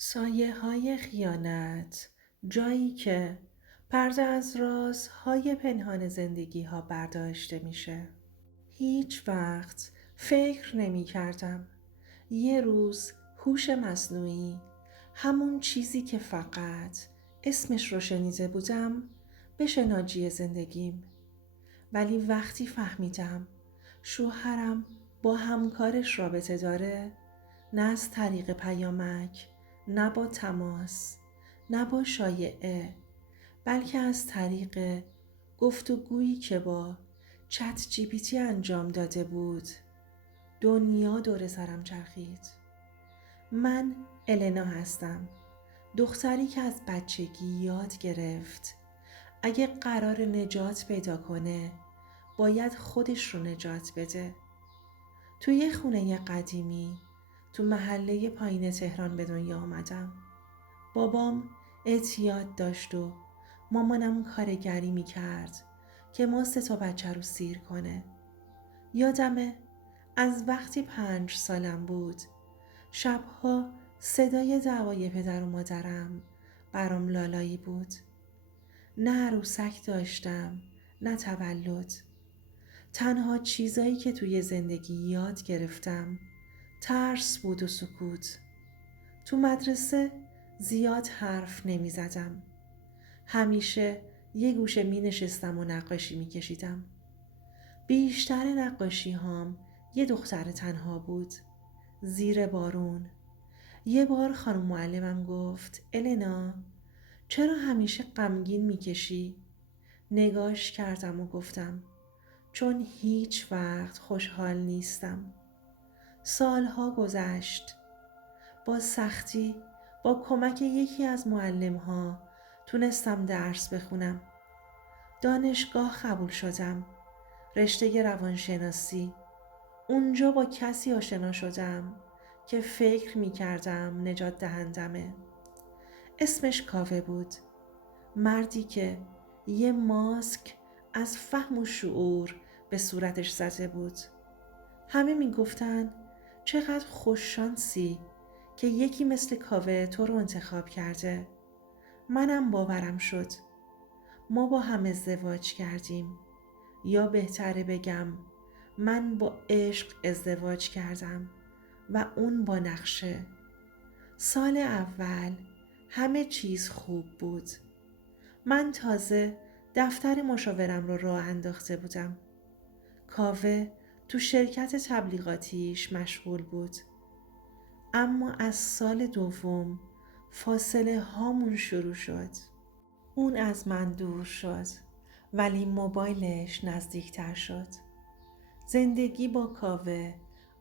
سایه‌های خیانت، جایی که پرده از رازهای پنهان زندگی‌ها برداشته میشه. هیچ وقت فکر نمی‌کردم یه روز هوش مصنوعی، همون چیزی که فقط اسمش رو شنیده بودم، بشه ناجی زندگیم. ولی وقتی فهمیدم شوهرم با همکارش رابطه داره، نه از طریق پیامک، نه با تماس، نه با شایعه، بلکه از طریق گفتگویی که با چت جی پی تی انجام داده بود، دنیا دور سرم چرخید. من النا هستم، دختری که از بچگی یاد گرفت اگه قرار نجات پیدا کنه باید خودش رو نجات بده. توی یه خونه قدیمی تو محله پایین تهران به دنیا آمدم. بابام اعتیاد داشت و مامانم کارگری می کرد که ما 3 بچه رو سیر کنه. یادمه از وقتی 5 سالم بود شبها صدای دعوای پدر و مادرم برام لالایی بود. نه عروسک داشتم، نه تولد. تنها چیزایی که توی زندگی یاد گرفتم ترس بود و سکوت. تو مدرسه زیاد حرف نمی زدم. همیشه یه گوشه می نشستم و نقاشی می کشیدم. بیشتر نقاشی هام یه دختر تنها بود. زیر بارون. یه بار خانم معلمم گفت النا چرا همیشه غمگین می کشی؟ نگاش کردم و گفتم چون هیچ وقت خوشحال نیستم. سالها گذشت. با سختی با کمک یکی از معلم‌ها تونستم درس بخونم. دانشگاه قبول شدم. رشته روانشناسی. اونجا با کسی آشنا شدم که فکر می کردم نجات دهندمه. اسمش کاوه بود. مردی که یه ماسک از فهم و شعور به صورتش زده بود. همه می گفتن چقدر خوششانسی که یکی مثل کاوه تو رو انتخاب کرده. منم باورم شد. ما با هم ازدواج کردیم. یا بهتره بگم من با عشق ازدواج کردم و اون با نقشه. سال اول همه چیز خوب بود. من تازه دفتر مشاورم رو راه انداخته بودم. کاوه تو شرکت تبلیغاتیش مشغول بود. اما از سال دوم فاصله هامون شروع شد. اون از من دور شد ولی موبایلش نزدیکتر شد. زندگی با کاوه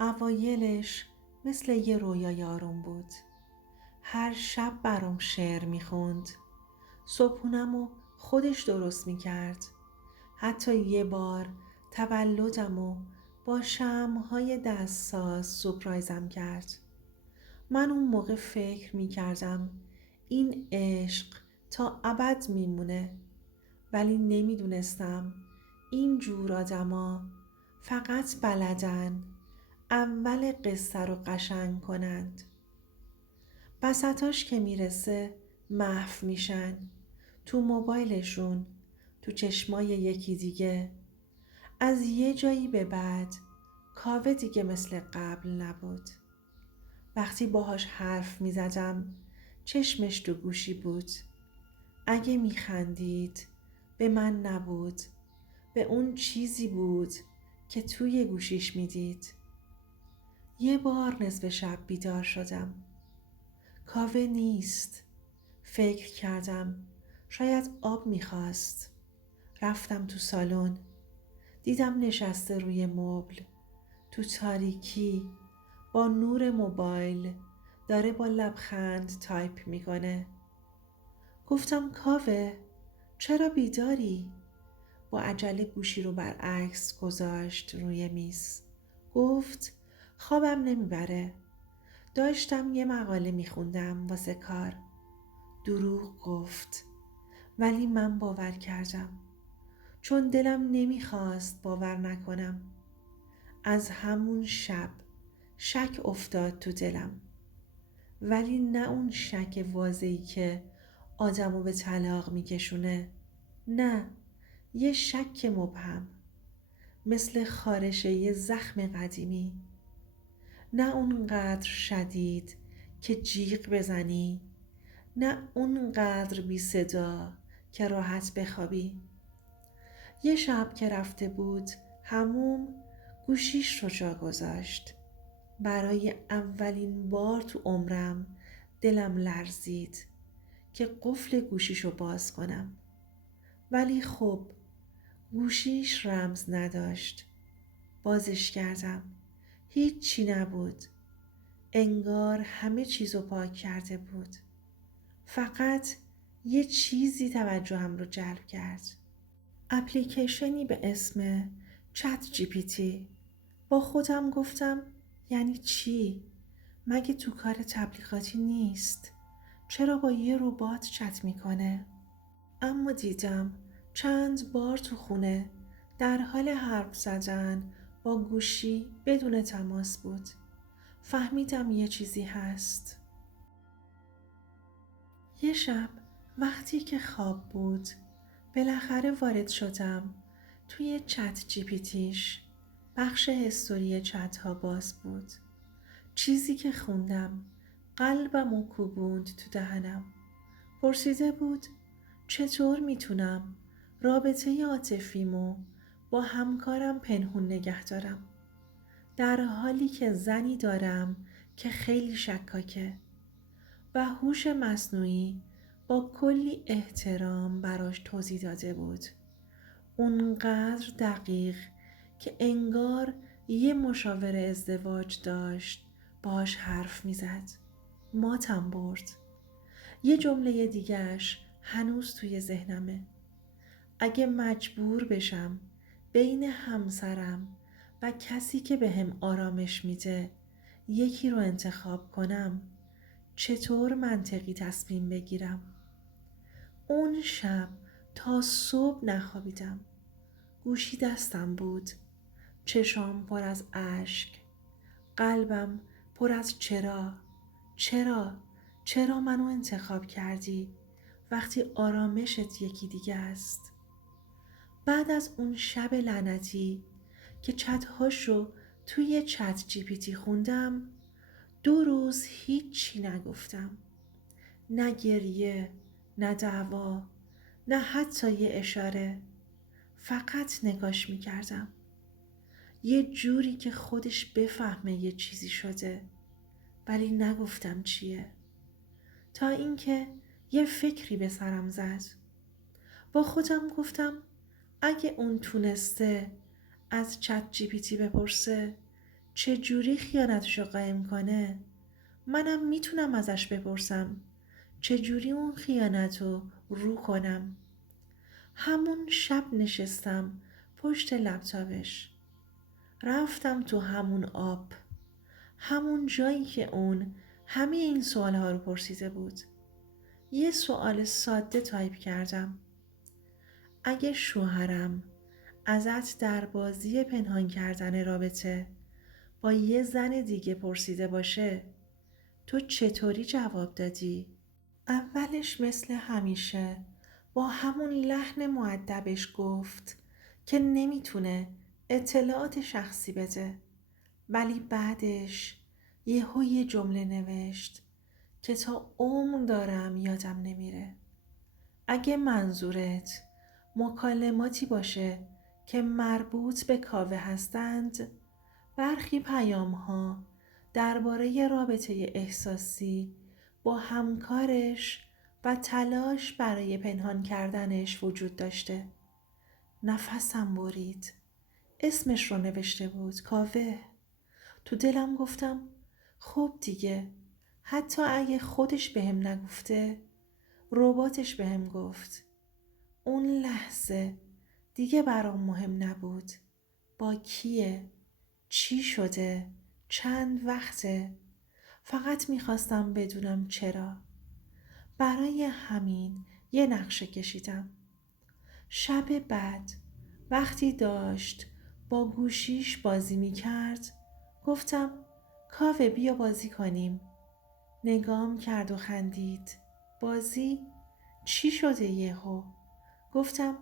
اوایلش مثل یه رویای آروم بود. هر شب برام شعر میخوند. صبحونمو خودش درست میکرد. حتی یه بار تولدمو با شمع‌های دستساز سورپرایزم کرد. من اون موقع فکر میکردم این عشق تا ابد میمونه، ولی نمیدونستم این جور آدما فقط بلدن اول قصه رو قشنگ کنند. بسطاش که میرسه محو میشن تو موبایلشون، تو چشمای یکی دیگه. از یه جایی به بعد کاوه دیگه مثل قبل نبود. وقتی باهاش حرف می زدم چشمش تو گوشی بود. اگه می خندید به من نبود، به اون چیزی بود که توی گوشیش می دید. یه بار نصف شب بیدار شدم. کاوه نیست. فکر کردم شاید آب می خواست. رفتم تو سالن. دیدم نشسته روی مبل تو تاریکی با نور موبایل داره با لبخند تایپ میکنه. گفتم کاوه چرا بیداری؟ با عجله گوشی رو برعکس گذاشت روی میز. گفت خوابم نمیبره. داشتم یه مقاله میخوندم واسه کار. دروغ گفت ولی من باور کردم چون دلم نمیخواست باور نکنم. از همون شب شک افتاد تو دلم. ولی نه اون شک واضحی که آدمو به طلاق میکشونه. نه، یه شک مبهم، مثل خارشه یه زخم قدیمی. نه اونقدر شدید که جیغ بزنی، نه اونقدر بی صدا که راحت بخوابی. یه شب که رفته بود حموم، گوشیش رو جا گذاشت. برای اولین بار تو عمرم دلم لرزید که قفل گوشیشو باز کنم. ولی خب گوشیش رمز نداشت. بازش کردم. هیچی نبود. انگار همه چیزو پاک کرده بود. فقط یه چیزی توجهم رو جلب کرد. اپلیکیشنی به اسم چت جی پی تی. با خودم گفتم یعنی چی؟ مگه تو کار تبلیغاتی نیست؟ چرا با یه ربات چت میکنه؟ اما دیدم چند بار تو خونه در حال حرف زدن با گوشی بدون تماس بود. فهمیدم یه چیزی هست. یه شب وقتی که خواب بود بالاخره وارد شدم توی چت جی پی تیش. بخش هستوری چت ها باز بود. چیزی که خوندم قلبم و کوبوند تو دهنم. پرسیده بود چطور میتونم رابطه عاطفیمو با همکارم پنهون نگه دارم، در حالی که زنی دارم که خیلی شکاکه و هوش مصنوعی با کلی احترام براش توضیح داده بود. اونقدر دقیق که انگار یه مشاور ازدواج داشت باش حرف میزد. ماتم برد. یه جمله دیگهش هنوز توی ذهنمه. اگه مجبور بشم بین همسرم و کسی که بهم آرامش میده یکی رو انتخاب کنم، چطور منطقی تصمیم بگیرم؟ اون شب تا صبح نخوابیدم. گوشی دستم بود. چشام پر از اشک. قلبم پر از چرا منو انتخاب کردی وقتی آرامشت یکی دیگه است؟ بعد از اون شب لعنتی که چتهاشو توی چت جی پی تی خوندم 2 روز هیچی نگفتم. نه گریه، نه دعوا، نه حتی یه اشاره. فقط نگاش میکردم. یه جوری که خودش بفهمه یه چیزی شده، ولی نگفتم چیه. تا اینکه یه فکری به سرم زد. با خودم گفتم اگه اون تونسته از چت جی پی تی بپرسه چه جوری خیانتشو قایم کنه، منم میتونم ازش بپرسم چه جوری اون خیانتو رو کنم. همون شب نشستم پشت لپتاپش. رفتم تو همون آب، همون جایی که اون همه این سوالها رو پرسیده بود. یه سوال ساده تایپ کردم. اگه شوهرم ازت در بازی پنهان کردن رابطه با یه زن دیگه پرسیده باشه، تو چطوری جواب دادی؟ اولش مثل همیشه با همون لحن مؤدبش گفت که نمیتونه اطلاعات شخصی بده، ولی بعدش یه جمله نوشت که تا عمر دارم یادم نمیره. اگه منظورت مکالماتی باشه که مربوط به کاوه هستند، برخی پیام ها درباره رابطه احساسی با همکارش و تلاش برای پنهان کردنش وجود داشته. نفسم برید. اسمش رو نوشته بود، کاوه. تو دلم گفتم خب دیگه، حتی اگه خودش بهم نگفته، رباتش بهم گفت. اون لحظه دیگه برام مهم نبود با کیه، چی شده، چند وقته. فقط میخواستم بدونم چرا. برای همین یه نقشه کشیدم. شب بعد وقتی داشت با گوشیش بازی میکرد گفتم کاوه بیا بازی کنیم. نگام کرد و خندید. بازی؟ چی شده یهو؟ گفتم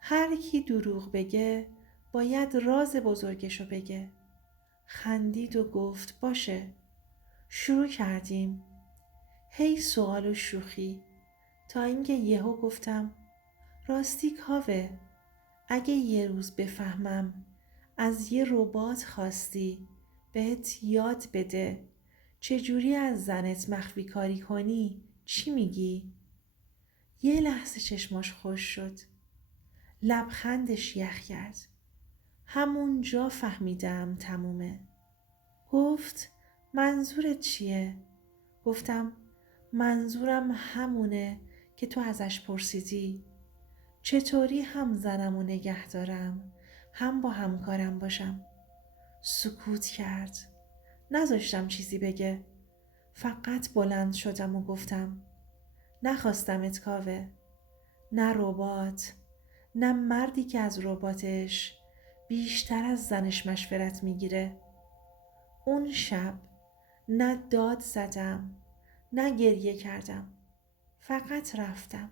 هر کی دروغ بگه باید راز بزرگشو بگه. خندید و گفت باشه. شروع کردیم. هی سوال و شوخی تا اینکه یهو گفتم راستی کاوه، اگه یه روز بفهمم از یه ربات خواستی بهت یاد بده چجوری از زنت مخفی کاری کنی چی میگی؟ یه لحظه چشماش خوش شد. لبخندش یخ کرد. همون جا فهمیدم تمومه. گفت منظورت چیه؟ گفتم منظورم همونه که تو ازش پرسیدی. چطوری هم زنمو نگه دارم هم با همکارم باشم؟ سکوت کرد. نذاشتم چیزی بگه. فقط بلند شدم و گفتم نخواستمت کاوه. نه ربات، نه مردی که از رباتش بیشتر از زنش مشورت میگیره. اون شب نه داد زدم نه گریه کردم. فقط رفتم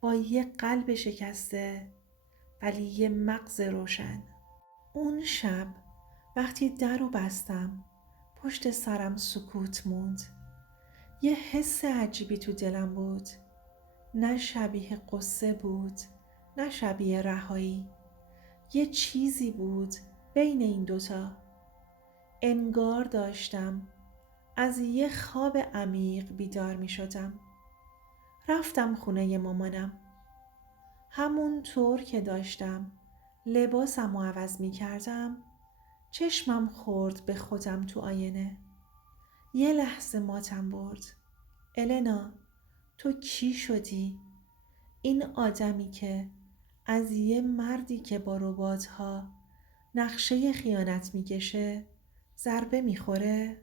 با یه قلب شکسته ولی یه مغز روشن. اون شب وقتی در رو بستم پشت سرم سکوت موند. یه حس عجیبی تو دلم بود. نه شبیه قصه بود نه شبیه رهایی. یه چیزی بود بین این دوتا. انگار داشتم از یه خواب عمیق بیدار می شدم. رفتم خونه مامانم. همون طور که داشتم لباسم رو عوض می کردم چشمم خورد به خودم تو آینه. یه لحظه ماتم برد. النا، تو کی شدی؟ این آدمی که از یه مردی که با ربات‌ها نقشه خیانت میکشه ضربه میخوره؟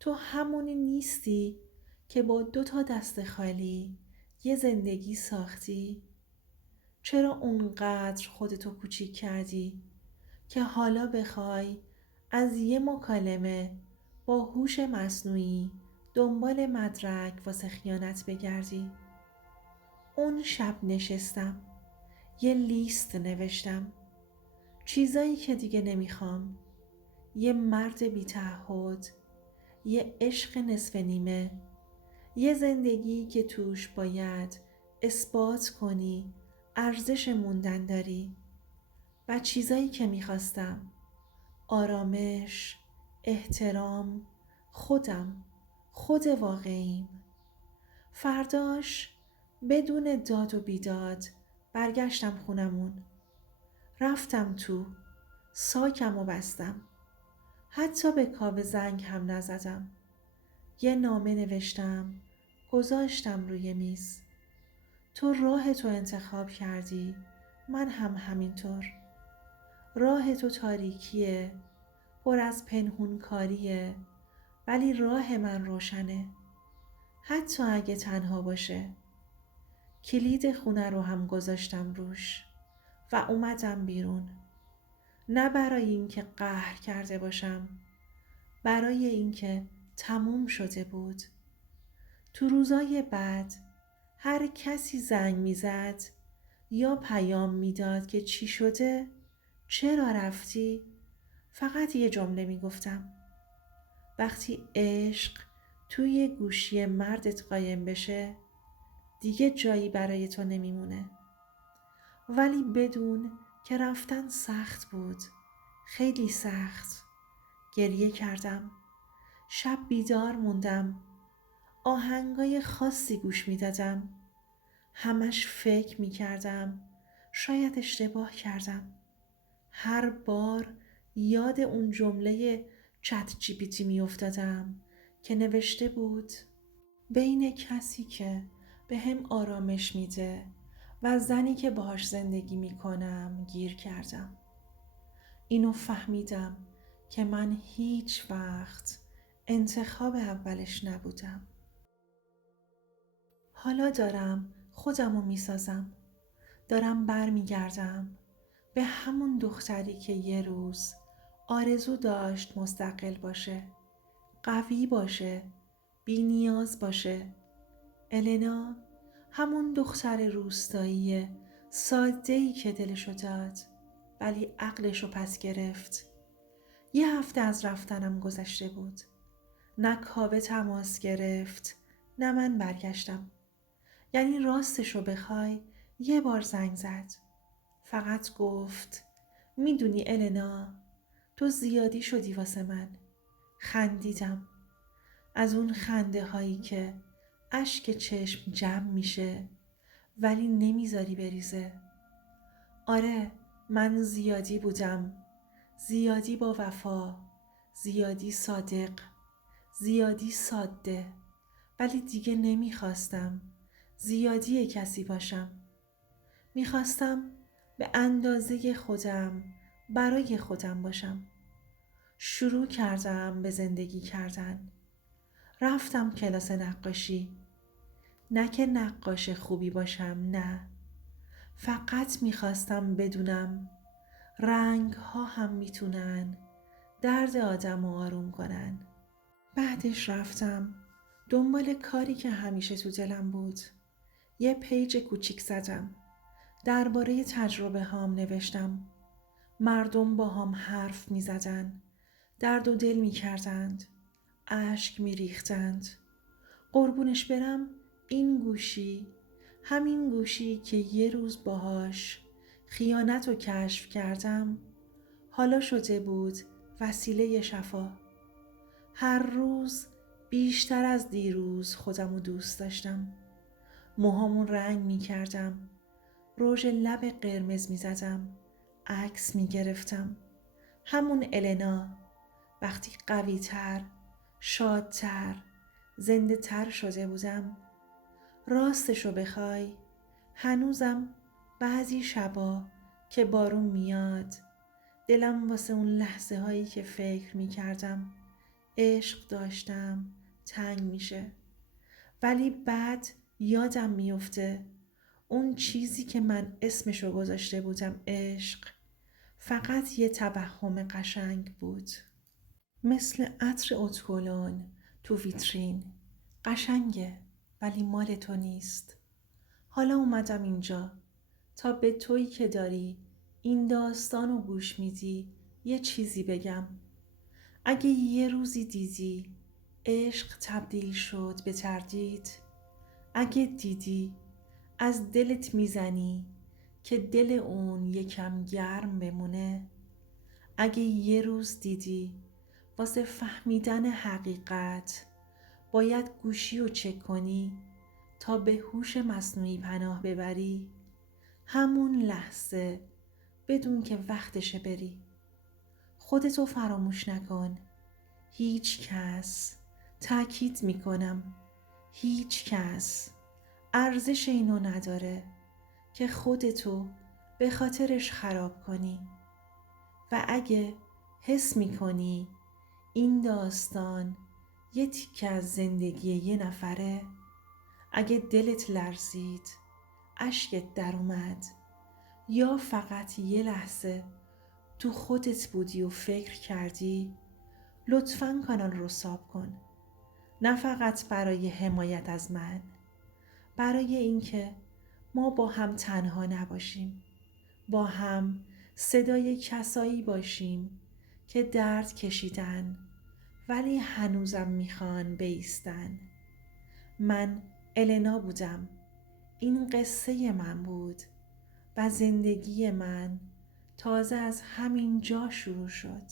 تو همونی نیستی که با 2 دست خالی یه زندگی ساختی؟ چرا اونقدر خودتو کوچیک کردی که حالا بخوای از یه مکالمه با هوش مصنوعی دنبال مدرک واسه خیانت بگردی؟ اون شب نشستم یه لیست نوشتم. چیزایی که دیگه نمیخوام. یه مرد بی‌تعهد، یه عشق نصف نیمه، یه زندگی که توش باید اثبات کنی ارزش موندن داری. و چیزایی که میخواستم آرامش، احترام، خود واقعیم. فرداش بدون داد و بیداد برگشتم خونمون. رفتم تو، ساکم و بستم. حتی به کاوه زنگ هم نزدم. یه نامه نوشتم، گذاشتم روی میز. تو راه تو انتخاب کردی، من هم همینطور. راه تو تاریکیه، پر از پنهون کاریه، ولی راه من روشنه. حتی اگه تنها باشه. کلید خونه رو هم گذاشتم روش و اومدم بیرون. نه برای اینکه قهر کرده باشم، برای اینکه تموم شده بود. تو روزای بعد هر کسی زنگ میزد یا پیام میداد که چی شده؟ چرا رفتی؟ فقط یه جمله میگفتم. وقتی عشق توی گوشی مردت قایم بشه دیگه جایی برای تو نمیمونه. ولی بدون که رفتن سخت بود. خیلی سخت. گریه کردم. شب بیدار موندم. آهنگای خاصی گوش میدادم. همش فکر میکردم شاید اشتباه کردم. هر بار یاد اون جمله چت جی پی تی میافتادم که نوشته بود بین کسی که به هم آرامش میده و زنی که باهاش زندگی میکنم گیر کردم. اینو فهمیدم که من هیچ وقت انتخاب اولش نبودم. حالا دارم خودمو میسازم. دارم برمیگردم به همون دختری که یه روز آرزو داشت مستقل باشه، قوی باشه، بی نیاز باشه. النا همون دختر روستایی ساده‌ای که دلشو داد ولی عقلشو پس گرفت. 1 هفته از رفتنم گذشته بود. نه کاوه تماس گرفت نه من برگشتم. یعنی راستشو بخوای 1 بار زنگ زد. فقط گفت میدونی النا تو زیادی شدی واسه من. خندیدم. از اون خنده هایی که اشک چشم جمع میشه ولی نمیذاری بریزه. آره من زیادی بودم. زیادی با وفا. زیادی صادق. زیادی ساده. ولی دیگه نمیخواستم زیادی کسی باشم. میخواستم به اندازه خودم برای خودم باشم. شروع کردم به زندگی کردن. رفتم کلاس نقاشی. نه که نقاش خوبی باشم، نه. فقط میخواستم بدونم رنگ ها هم میتونن درد آدم رو آروم کنن. بعدش رفتم دنبال کاری که همیشه تو دلم بود. یه پیج کوچیک زدم. درباره تجربه هام نوشتم. مردم با هم حرف می زدن. درد و دل می کردند. اشک می ریختند. قربونش برم این گوشی، همین گوشی که یه روز باهاش خیانت رو کشف کردم، حالا شده بود وسیله شفا. هر روز بیشتر از دیروز خودم رو دوست داشتم. موهامون رنگ می کردم. روژ لب قرمز می زدم. عکس می گرفتم. همون النا وقتی قوی تر، شادتر، زنده تر شده بودم. راستشو بخوای هنوزم بعضی شبا که بارون میاد دلم واسه اون لحظه هایی که فکر می کردم عشق داشتم تنگ میشه. ولی بعد یادم میفته اون چیزی که من اسمشو گذاشته بودم عشق فقط یه توهم قشنگ بود. مثل عطر اتکلون تو ویترین. قشنگه ولی مال تو نیست. حالا اومدم اینجا تا به تویی که داری این داستانو گوش میدی یه چیزی بگم. اگه یه روزی دیدی عشق تبدیل شد به تردید، اگه دیدی از دلت میزنی که دل اون یکم گرم بمونه، اگه یه روز دیدی واسه فهمیدن حقیقت باید گوشی رو چک کنی تا به هوش مصنوعی پناه ببری، همون لحظه بدون که وقتشه بری. خودتو فراموش نکن. هیچ کس، تأکید میکنم هیچ کس ارزش اینو نداره که خودتو به خاطرش خراب کنی. و اگه حس میکنی این داستان یه تیکه از زندگی یه نفره، اگه دلت لرزید، اشکت در اومد یا فقط یه لحظه تو خودت بودی و فکر کردی، لطفاً کانال رو ساب کن. نه فقط برای حمایت از من، برای اینکه ما با هم تنها نباشیم، با هم صدای کسایی باشیم که درد کشیدن ولی هنوزم میخوان بایستن. من النا بودم. این قصه من بود و زندگی من تازه از همین جا شروع شد.